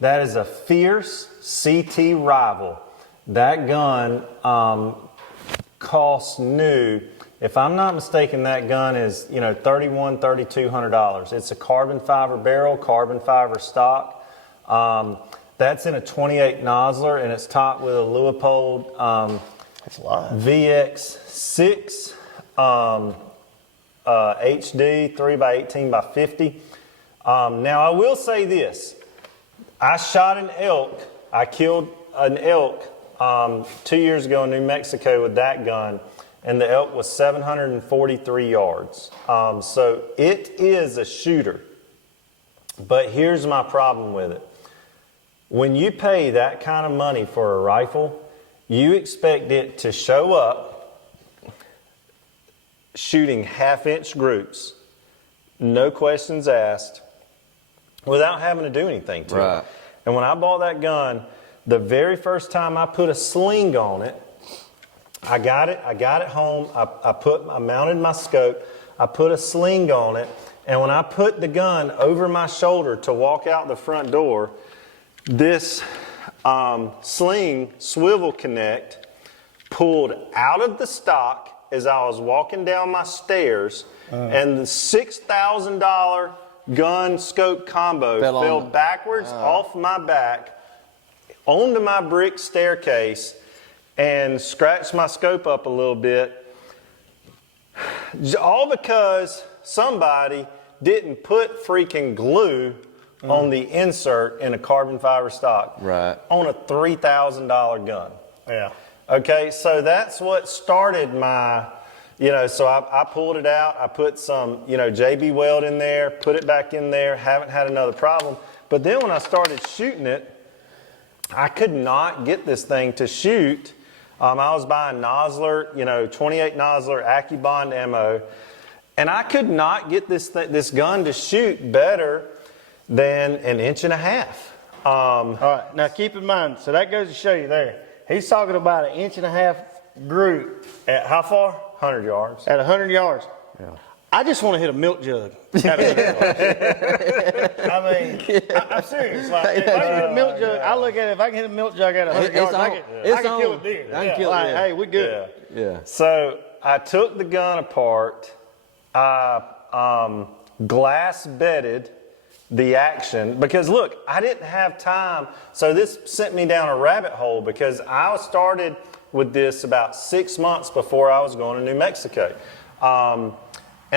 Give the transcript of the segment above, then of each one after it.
That is a Fierce CT Rival. That gun costs new. If I'm not mistaken, that gun is $3,100, $3,200. It's a carbon fiber barrel, carbon fiber stock. That's in a 28 Nosler, and it's topped with a Leupold VX6 HD 3x18x50. Now I will say this. I shot an elk. I killed an elk 2 years ago in New Mexico with that gun, and the elk was 743 yards. So it is a shooter. But here's my problem with it. When you pay that kind of money for a rifle, you expect it to show up shooting half-inch groups, no questions asked, without having to do anything to it. And when I bought that gun, the very first time I put a sling on it, I got it home, I mounted my scope, I put a sling on it, and when I put the gun over my shoulder to walk out the front door, this sling swivel connect pulled out of the stock as I was walking down my stairs, and the $6,000 gun scope combo fell backwards off my back onto my brick staircase and scratched my scope up a little bit, all because somebody didn't put freaking glue on the insert in a carbon fiber stock on a $3,000 gun. Yeah. Okay, so that's what started my, so I pulled it out. I put some, JB Weld in there, put it back in there, haven't had another problem. But then when I started shooting it, I could not get this thing to shoot. I was buying Nosler, 28 Nosler AccuBond ammo, and I could not get this gun to shoot better than 1.5 inches. All right, now keep in mind, so that goes to show you there. He's talking about 1.5 inch group at how far? 100 yards. At 100 yards. Yeah. I just want to hit a milk jug at 100 yards. I mean, I'm serious. Like, if I can hit a milk jug, I look at it, if I can hit a milk jug at 100 yards, I can kill a deer. I can kill a deer. Hey, we good. Yeah. So I took the gun apart. I glass bedded the action, because look, I didn't have time. So this sent me down a rabbit hole, because I started with this about 6 months before I was going to New Mexico. And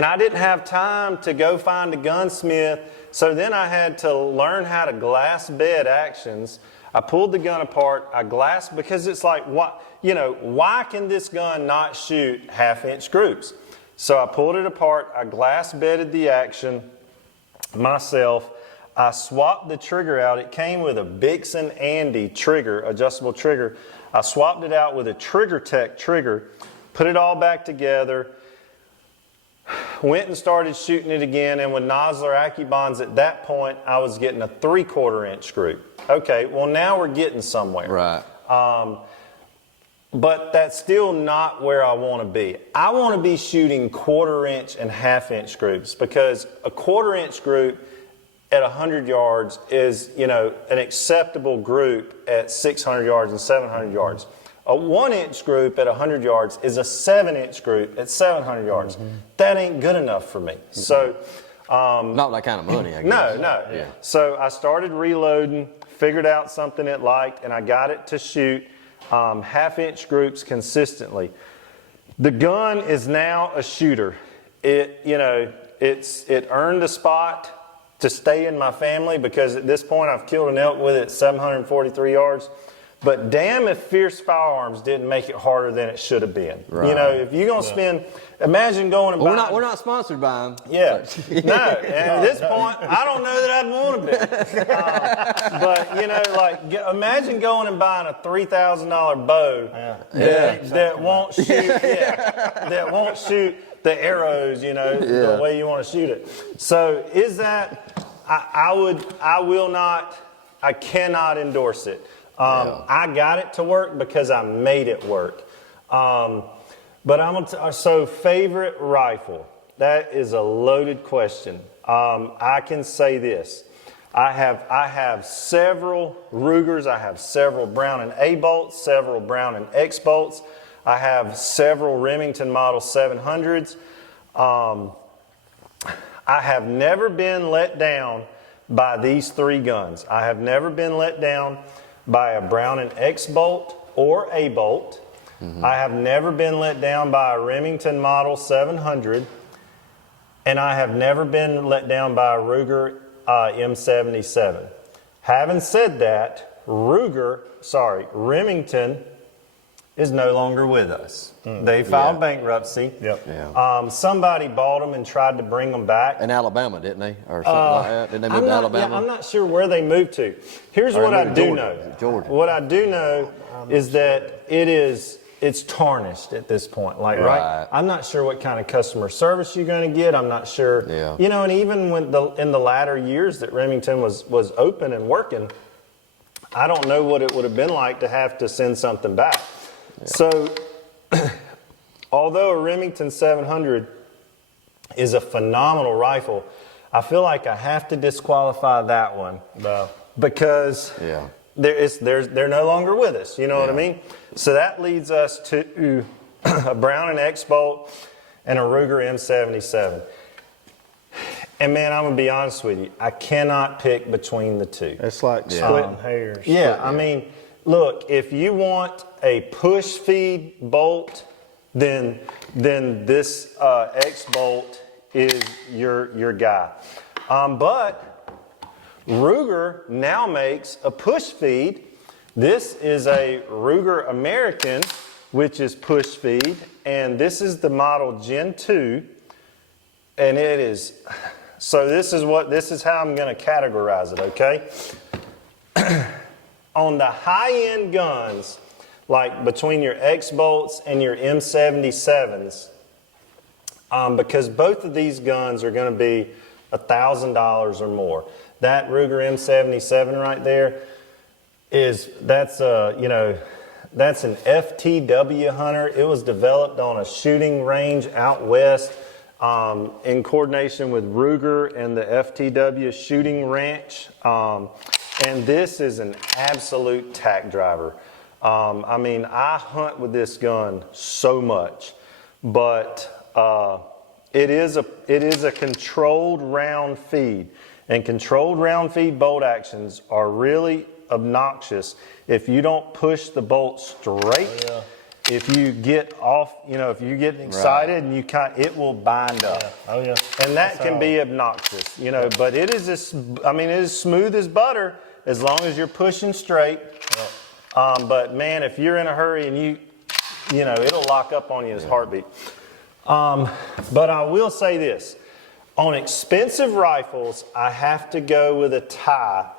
I didn't have time to go find a gunsmith. So then I had to learn how to glass bed actions. I pulled the gun apart, I glassed, because it's like, why can this gun not shoot 1/2 inch groups? So I pulled it apart, I glass bedded the action myself. I swapped the trigger out. It came with a Bixen Andy trigger, adjustable trigger. I swapped it out with a Trigger Tech trigger, put it all back together, went and started shooting it again, and with Nosler AccuBonds at that point, I was getting a 3/4 inch group. Okay, well now we're getting somewhere. Right. But that's still not where I want to be. I want to be shooting 1/4 inch and 1/2 inch groups, because a 1/4 inch group at 100 yards is, an acceptable group at 600 yards and 700 yards. A 1 inch group at 100 yards is a 7 inch group at 700 yards. That ain't good enough for me. So, not that kind of money, I guess. No. Yeah. So I started reloading, figured out something it liked, and I got it to shoot 1/2 inch groups consistently. The gun is now a shooter. It earned a spot to stay in my family, because at this point I've killed an elk with it 743 yards. But damn if Fierce Firearms didn't make it harder than it should have been. Right. If you're going to spend, imagine going and buying. We're not sponsored by them. Yeah. No. And at this point, I don't know that I'd want to be. But, imagine going and buying a $3,000 bow that won't shoot, that won't shoot the arrows, the way you want to shoot it. So is that, I cannot endorse it. I got it to work because I made it work. But so favorite rifle, that is a loaded question. I can say this. I have several Rugers. I have several Brown and A bolts, several Brown and X bolts. I have several Remington Model 700s. I have never been let down by these three guns. I have never been let down by a Brown and X bolt or A bolt. I have never been let down by a Remington Model 700. And I have never been let down by a Ruger M77. Having said that, Remington is no longer with us. They filed bankruptcy. Yep. Yeah. Somebody bought them and tried to bring them back. In Alabama, didn't they? Or something like that? Didn't they move to Alabama? Yeah, I'm not sure where they moved to. Here's Or what I maybe do Georgia. know. Georgia. What I do know is that it's tarnished at this point. Like, right? I'm not sure what kind of customer service you're going to get. I'm not sure. Yeah. You know, and even when in the latter years that Remington was open and working, I don't know what it would have been like to have to send something back. Yeah. So, although a Remington 700 is a phenomenal rifle, I feel like I have to disqualify that one because they're no longer with us. You know what I mean? So that leads us to a Brown and X bolt and a Ruger M77. And man, I'm gonna be honest with you, I cannot pick between the two. It's like splitting hairs. Yeah, I mean, look, if you want a push feed bolt, then this X bolt is your guy. But Ruger now makes a push feed. This is a Ruger American, which is push feed, and this is the model Gen 2, and it is. So this is how I'm going to categorize it. Okay. On the high-end guns, like between your X bolts and your M77s, because both of these guns are going to be $1,000 or more. That Ruger M77 right there that's an FTW Hunter. It was developed on a shooting range out west in coordination with Ruger and the FTW Shooting Ranch. And this is an absolute tack driver. I mean, I hunt with this gun so much, but it is a controlled round feed, and controlled round feed bolt actions are really obnoxious if you don't push the bolt straight. If you get off, if you get excited and it will bind up. Oh yeah. And that can be obnoxious, but it is it is smooth as butter as long as you're pushing straight. But man, if you're in a hurry and it'll lock up on you as heartbeat. But I will say this, on expensive rifles, I have to go with a tie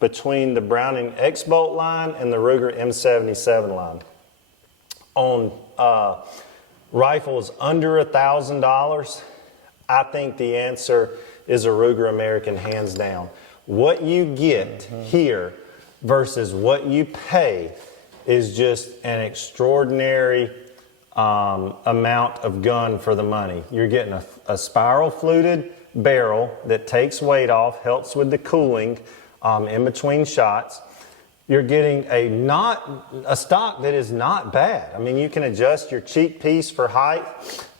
between the Browning X bolt line and the Ruger M77 line. On rifles under $1,000, I think the answer is a Ruger American, hands down. What you get here versus what you pay is just an extraordinary amount of gun for the money. You're getting a spiral fluted barrel that takes weight off, helps with the cooling in between shots. You're getting a stock that is not bad. I mean, you can adjust your cheek piece for height.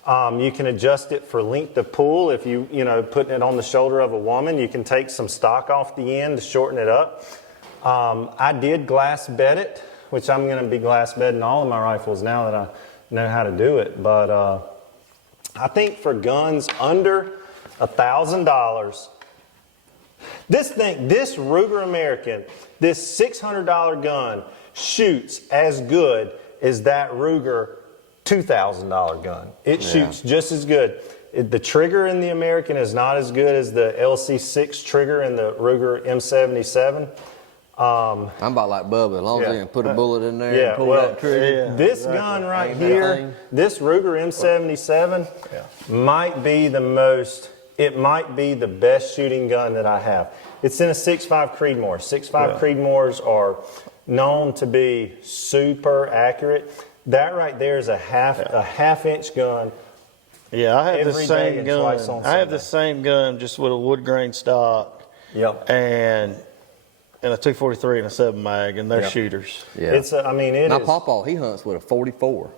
You can adjust it for length of pull. If putting it on the shoulder of a woman, you can take some stock off the end to shorten it up. I did glass bed it, which I'm going to be glass bedding all of my rifles now that I know how to do it. But I think for guns under $1,000, this Ruger American, this $600 gun shoots as good as that Ruger $2,000 gun. It shoots just as good. The trigger in the American is not as good as the LC6 trigger in the Ruger M77. I'm about like Bubba, as long as they can put a bullet in there and pull that trigger. This gun right here, this Ruger M77 might be the best shooting gun that I have. It's in a 6.5 Creedmoor. 6.5 Creedmoors are known to be super accurate. That right there is a half inch gun. Yeah, I have the Every day same and gun. twice on I have Sunday. the same gun, just with a wood grain stock. Yep. and a 243 and a 7 mag, and they're shooters. Yeah. It's I mean, it My is pawpaw, he hunts with a 44.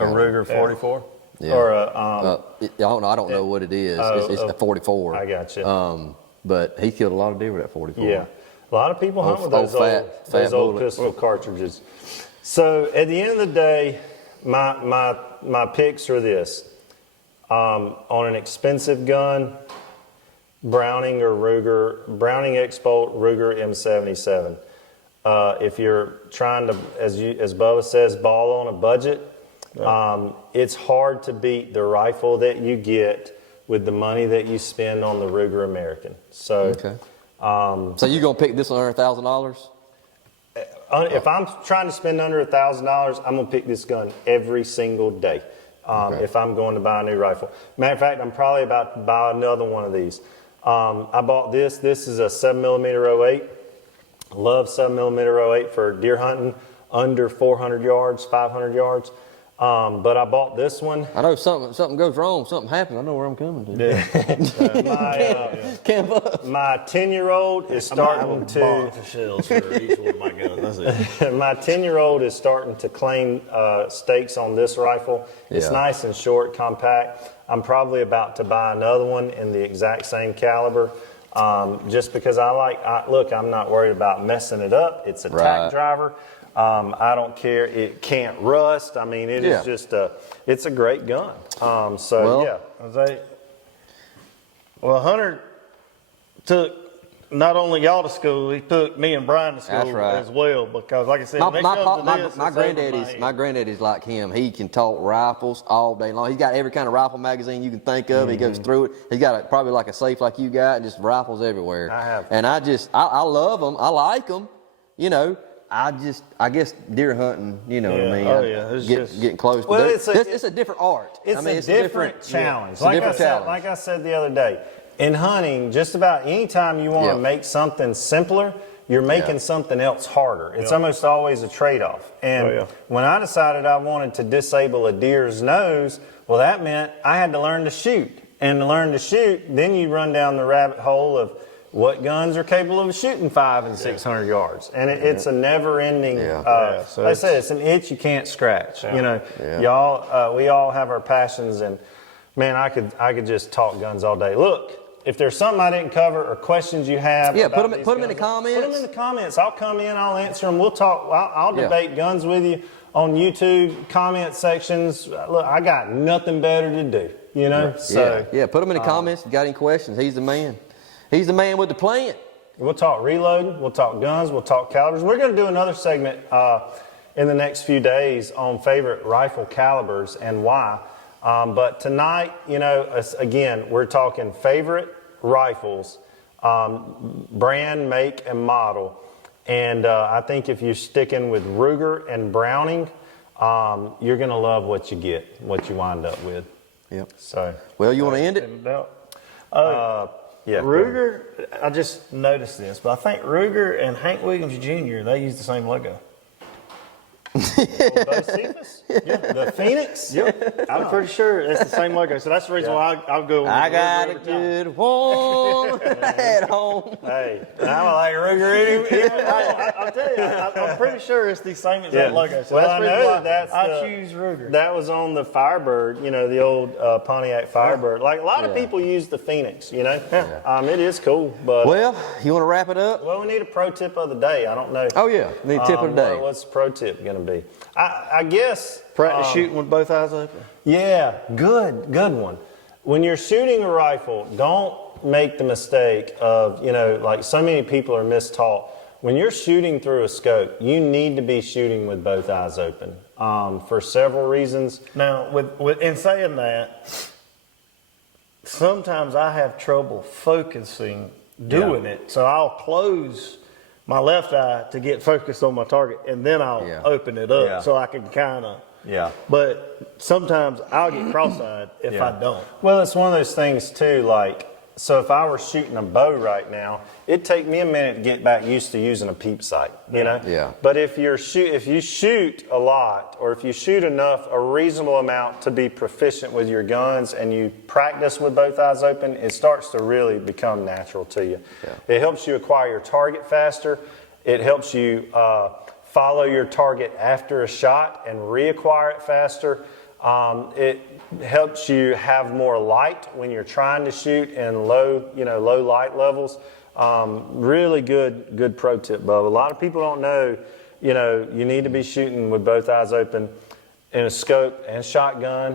a Ruger 44 Yeah. or a I don't know what it is. It's a 44. I got you. But he killed a lot of deer with that 44. Yeah, a lot of people hunt with those fat old bullet. pistol cartridges. So at the end of the day, my picks are this: on an expensive gun, Browning or Ruger, Browning X-Bolt, Ruger M77. If you're trying to, as Bubba says, ball on a budget, it's hard to beat the rifle that you get with the money that you spend on the Ruger American. So, So you gonna pick this under $1,000? if I'm trying to spend under $1,000, I'm gonna pick this gun every single day. If I'm going to buy a new rifle. Matter of fact, I'm probably about to buy another one of these. I bought this. This is a 7mm 08. Love 7mm 08 for deer hunting under 400 yards, 500 yards. But I bought this one. I know something goes wrong, something happens. I know where I'm coming to. My 10-year-old is starting to. Shells for each one of my guns. That's it. My 10-year-old is starting to claim stakes on this rifle. It's Yeah. nice and short, compact. I'm probably about to buy another one in the exact same caliber. Just because look, I'm not worried about messing it up. It's a tack driver. I don't care. It can't rust. I mean, it is just it's a great gun. Well, Hunter took not only y'all to school, he took me and Brian to school That's right. as well. Because, like I said, my granddaddy's like him. He can talk rifles all day long. He's got every kind of rifle magazine you can think of. He goes through it. He's got probably like a safe like you got, and just rifles everywhere. I have. And I love them. I like them. You know, I guess deer hunting. You know what I mean? Oh yeah, it's getting close. Well, But it's a different art. It's a different challenge. It's a different challenge. Like I said the other day, in hunting, just about any time you want to make something simpler, you're making something else harder. It's almost always a trade-off. And when I decided I wanted to disable a deer's nose, well, that meant I had to learn to shoot. And to learn to shoot, then you run down the rabbit hole of what guns are capable of shooting 500 and 600 yards. And it's a never-ending, so like I said, it's an itch you can't scratch. You know, y'all, we all have our passions, and man, I could just talk guns all day. Look, if there's something I didn't cover or questions you have, put them in the comments. Put them in the comments. I'll come in, I'll answer them. We'll talk. I'll debate guns with you on YouTube comment sections. Look, I got nothing better to do. You know, so put them in the comments. If you got any questions, he's the man. He's the man with the plan. We'll talk reloading, we'll talk guns, we'll talk calibers. We're going to do another segment in the next few days on favorite rifle calibers and why. But tonight, you know, again, we're talking favorite rifles, brand, make, and model. And I think if you're sticking with Ruger and Browning, you're going to love what you get, what you wind up with. Yep. So, well, you want to end it? Yeah. Ruger, I just noticed this, but I think Ruger and Hank Williams Jr., they use the same logo. The Phoenix? I'm pretty sure it's the same logo, so that's the reason why I'll go with I Ruger got a every time. good one at home. Hey, I like Ruger. I'll tell you, I'm pretty sure it's the same exact logo. So Well, I that's the know reason why that's I choose Ruger. That was on the Firebird, you know, the old Pontiac Firebird. Like a lot of people use the Phoenix, you know. It is cool, but Well, you want to wrap it up? well, we need a pro tip of the day. I don't know. Oh yeah, need tip of the day. What's the pro tip going to be? I guess Practice shooting with both eyes open. Yeah, good one. When you're shooting a rifle, don't make the mistake of, you know, like so many people are mistaught. When you're shooting through a scope, you need to be shooting with both eyes open for several reasons. Now, in saying that, sometimes I have trouble focusing doing it, so I'll close my left eye to get focused on my target, and then I'll open it up so I can kind of. Yeah. But sometimes I'll get cross-eyed if I don't. Well, it's one of those things too, like So if I were shooting a bow right now, it'd take me a minute to get back used to using a peep sight, you know? Yeah. But if you shoot a lot, or if you shoot enough, a reasonable amount to be proficient with your guns, and you practice with both eyes open, it starts to really become natural to you. Yeah. It helps you acquire your target faster. It helps you follow your target after a shot and reacquire it faster. It helps you have more light when you're trying to shoot in low light levels. Really good pro tip, Bubba. A lot of people don't know, you need to be shooting with both eyes open in a scope and shotgun.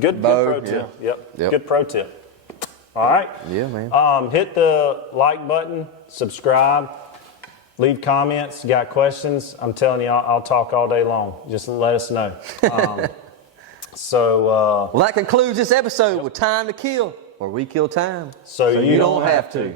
Good pro tip. Yep. Good pro tip. All right. Yeah, man. Hit the like button, subscribe, leave comments. You got questions? I'm telling you, I'll talk all day long. Just let us know. Well, that concludes this episode with Time to Kill, where we kill time so you don't have to.